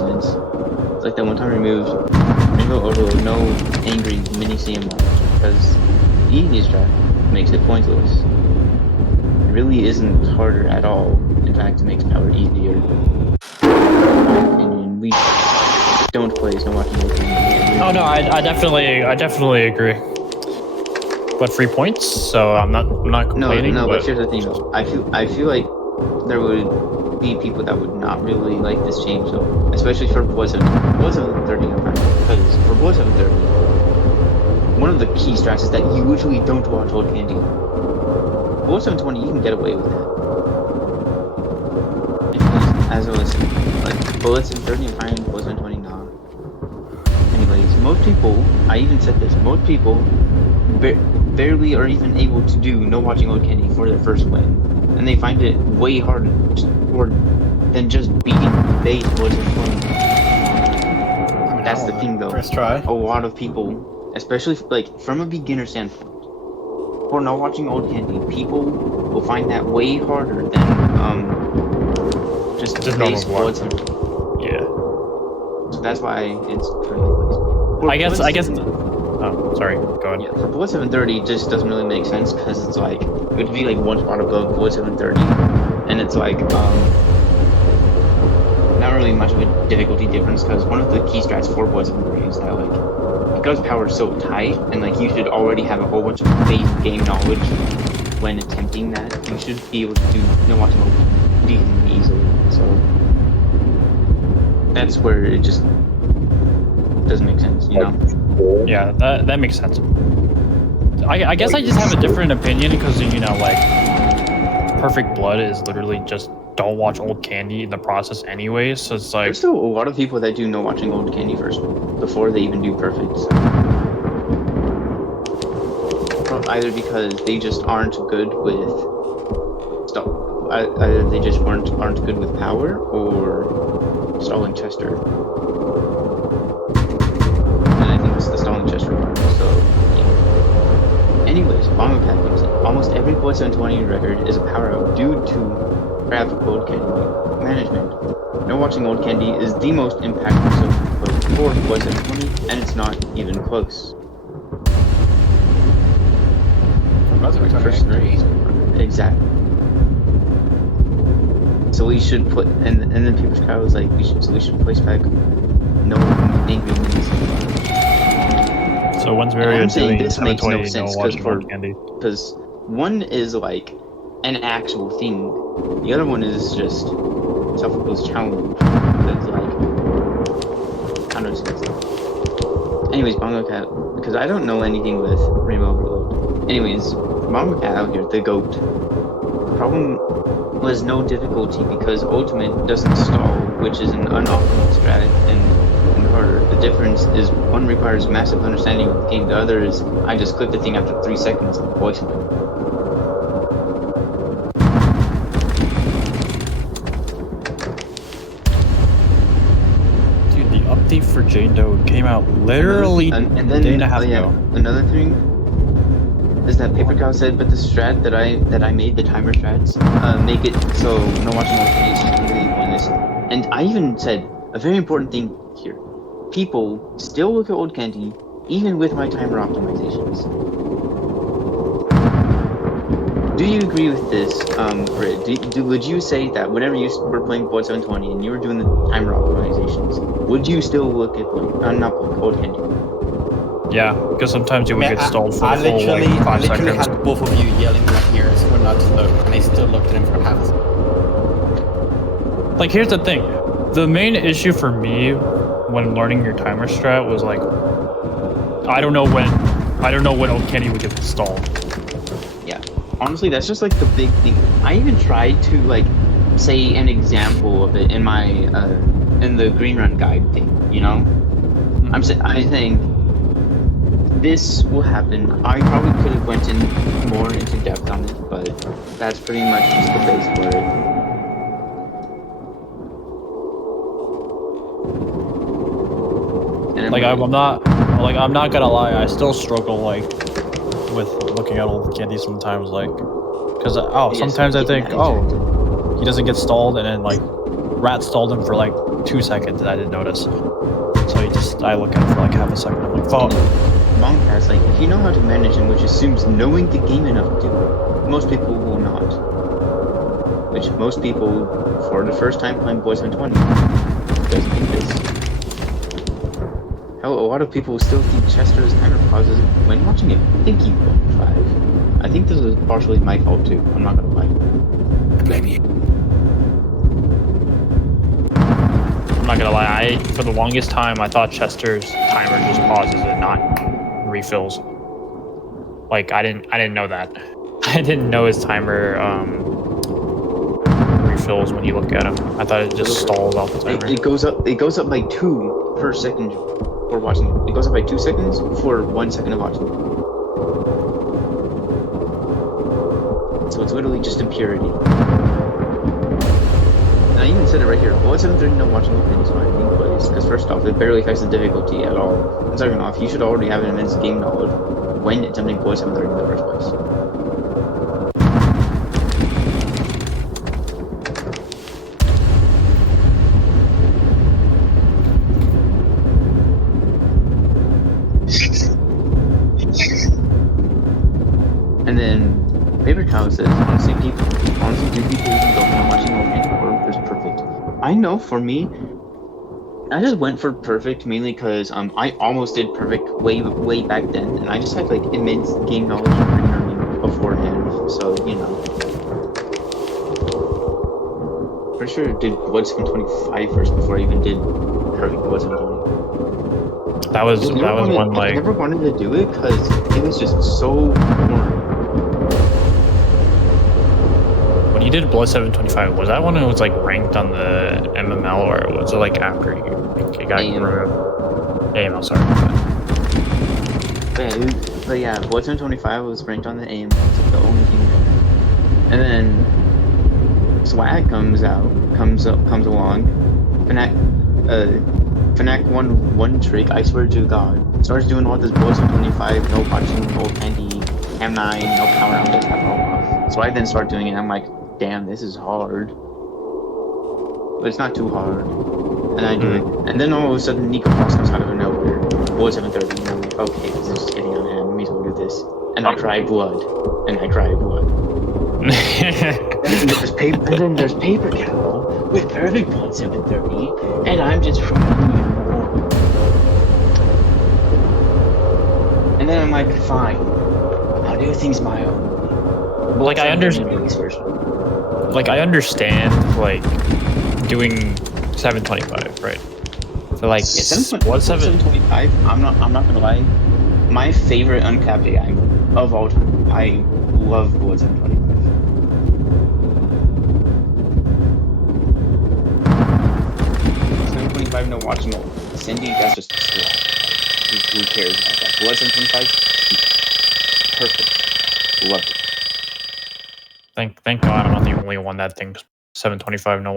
incidents. It's like that one time I removed Rainbow Overload, no angry mini CM because the easiest strat makes it pointless. It really isn't harder at all. In fact, it makes power easier. And we don't play, so watching it. Oh no, I definitely agree. But 3 points, so I'm not complaining. No, but here's the thing though. I feel like there would be people that would not really like this change though, especially for Blood 730 because for Blood 730, one of the key strats is that you literally don't watch Old Candy. Blood 720, you can get away with that. As I was like Bullet 730 and Fire Blood 720 nah. Anyways, most people, I even said this, most people barely are even able to do no watching Old Candy for their first win, and they find it way harder than just beating base Blood 720. That's the thing though. First try. A lot of people, especially like from a beginner standpoint, for not watching Old Candy, people will find that way harder than just base Blood 720. Yeah. So that's why it's pretty. I guess. Oh, sorry. Go ahead. Yeah, for Blood 730, it just doesn't really make sense because it's like it would be like one spot above Blood 730, and it's like not really much of a difficulty difference because one of the key strats for Blood 730 is that like because power is so tight and like you should already have a whole bunch of base game knowledge when attempting that, you should be able to do no watching decently easily. So that's where it just doesn't make sense, you know? Yeah, that makes sense. I guess I just have a different opinion because, you know, like, Perfect Blood is literally just don't watch Old Candy in the process anyway, so it's like... There's still a lot of people that do no watching Old Candy first, before they even do Perfect. So. Either because they just aren't good with stuff. Either they just aren't good with power, or stalling Chester. The stalling Chester part, so yeah. Anyways, Bongo Cat comes in. Almost every Blood 720 record is a power up due to craft Old Candy management. No watching Old Candy is the most impactful for Blood 720, and it's not even close. Exactly. So we should put, and then people's crowd was like, we should place back no angry minis. So one's very saying this makes no sense Candy. Because one is like an actual thing, the other one is just self-imposed challenge. That's like I don't know. Anyways, Bongo Cat, because I don't know anything with Rainbow Overload. Anyways, Bongo Cat out here, the GOAT. The problem was no difficulty because Ultimate doesn't stall, which is an unoptimal strat and harder. The difference is one requires massive understanding of the game, the other is I just click the thing after 3 seconds and voice it. Dude, the update for Jane Doe came out literally a day and a half ago. Another thing is that Paper Cow said, but the strat that I made, the timer strats, make it so no watching notifications completely pointless. And I even said a very important thing here. People still look at Old Candy, even with my timer optimizations. Do you agree with this, Red? Would you say that whenever you were playing Blood 720 and you were doing the timer optimizations, would you still look at not Old Candy? Yeah, because sometimes you would get stalled for the full like 5 seconds. I literally had both of you yelling in my ears when not to look, and I still looked at him for half a second. Like, here's the thing. The main issue for me when learning your timer strat was like, I don't know when Old Candy would get stalled. Yeah, honestly, that's just like the big thing. I even tried to like say an example of it in my in the green run guide thing. You know, I'm saying this will happen. I probably could have went in more into depth on it, but that's pretty much just the base for it. Like I'm not gonna lie, I still struggle like with looking at Old Candy sometimes, like because sometimes I think he doesn't get stalled, and then like Rat stalled him for like 2 seconds and I didn't notice. So I look at it for like half a second. I'm like, fuck. Among Us, like, if you know how to manage him, which assumes knowing the game enough to do it, most people will not. Which most people, for the first time playing Boys 20, doesn't think this. Hell, a lot of people still think Chester's timer pauses when watching it. Thank you, 5. I think this was partially my fault too, I'm not gonna lie. I blame you. I'm not gonna lie, for the longest time, I thought Chester's timer just pauses and not refills. Like, I didn't know that. I didn't know his timer, refills when you look at him. I thought it just stalls out the timer. It goes up by 2 per second for watching it. It goes up by 2 seconds for 1 second of watching it. So it's literally just impurity. And I even said it right here. Well, it's 7:30 no watching openings when I'm being plays. Because first off, it barely affects the difficulty at all. And second off, you should already have an immense game knowledge when attempting Boy 7:30 in the first place. And then Paper Cow says, honestly, do people even go from watching old or just perfect? I know for me, I just went for perfect mainly because I almost did perfect way back then, and I just had like immense game knowledge and pre-learning beforehand, so you know. Pretty sure I did Blood 725 first before I even did perfect Blood 720. That was one like. I never wanted to do it because it was just so boring. When you did Blood 725, was that when it was like ranked on the MML, or was it like after you got removed? AML, sorry. But yeah, Blood 725 was ranked on the AML. It's like the only thing there. And then Swag comes along. Fnac one trick, I swear to God. Starts doing all this Blood 725, no watching, no candy, M9, no power round, just have all off. So I then start doing it, and I'm like, damn, this is hard. But it's not too hard. And I do it. And then all of a sudden, Nico Frost comes out of nowhere. Blood 730, and I'm like, okay, this is just getting on hand. Let me as well do this. And I cry blood. And I cry blood. and then there's Paper Cow with perfect Blood 730, and I'm just crying even more. And then I'm like, fine. I'll do things my own. Like, I understand. Like, I understand, like, doing 725, right? So, like, it's what 725. I'm not gonna lie. My favorite uncapped AI of all time. I love Blood 725. 725, no watching mode. Cindy, that's just slap. Who cares about that? Blood 725. Perfect. Loved it. Thank God I'm not the only one that thinks 725 no